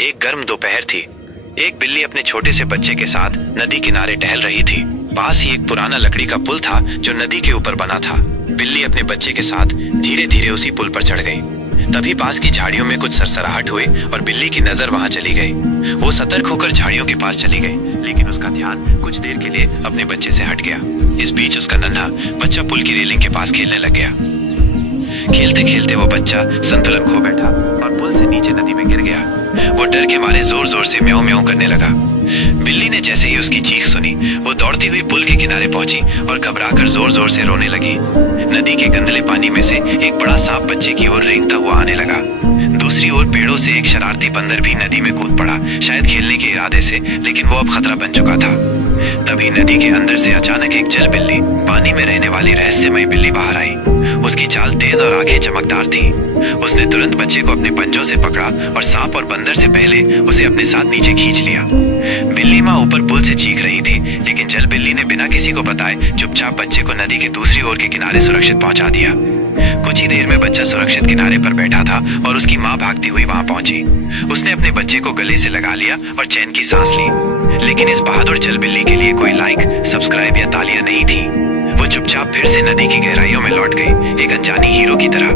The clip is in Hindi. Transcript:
एक गर्म दोपहर थी। एक बिल्ली अपने छोटे से बच्चे के साथ नदी किनारे टहल रही थी। पास ही एक पुराना लकड़ी का पुल था जो नदी के ऊपर बना था। बिल्ली अपने बच्चे के साथ धीरे धीरे उसी पुल पर चढ़ गई। तभी पास की झाड़ियों में कुछ सरसराहट हुई और बिल्ली की नजर वहां चली गई। वो सतर्क होकर झाड़ियों के पास चली गई, लेकिन उसका ध्यान कुछ देर के लिए अपने बच्चे से हट गया। इस बीच उसका नन्हा बच्चा पुल की रेलिंग के पास खेलने लग गया। खेलते खेलते वो बच्चा संतुलन खो बैठा और पुल से नीचे नदी में गिर गया। वो डर के मारे जोर जोर से म्याऊं म्याऊं करने लगा। बिल्ली ने जैसे ही उसकी चीख सुनी, वो दौड़ती हुई पुल के किनारे पहुंची और घबराकर जोर जोर से रोने लगी। नदी के गंदले पानी में से एक बड़ा सांप बच्चे की ओर रेंगता हुआ आने लगा। दूसरी ओर पेड़ों से एक शरारती बंदर भी नदी में कूद पड़ा, शायद खेलने के इरादे से, लेकिन वो अब खतरा बन चुका था। तभी नदी के अंदर से अचानक एक जल बिल्ली, पानी में रहने वाली रहस्यमयी बिल्ली बाहर आई। उसकी चाल तेज और आंखें चमकदार थी। उसने तुरंत बच्चे को अपने पंजों से पकड़ा और सांप और बंदर से पहले उसे अपने साथ नीचे खींच लिया। बिल्ली माँ ऊपर पुल से चीख रही थी, लेकिन जल बिल्ली ने बिना किसी को बताए चुपचाप बच्चे को नदी के दूसरी ओर के किनारे सुरक्षित पहुंचा दिया। कुछ ही देर में बच्चा सुरक्षित किनारे पर बैठा था और उसकी माँ भागती हुई वहां पहुंची। उसने अपने बच्चे को गले से लगा लिया और चैन की सांस ली। लेकिन इस बहादुर जल बिल्ली के लिए कोई लाइक, सब्सक्राइब या तालियां नहीं थी। वो चुपचाप फिर से नदी की गहराइयों में लौट गई, एक अनजानी हीरो की तरह।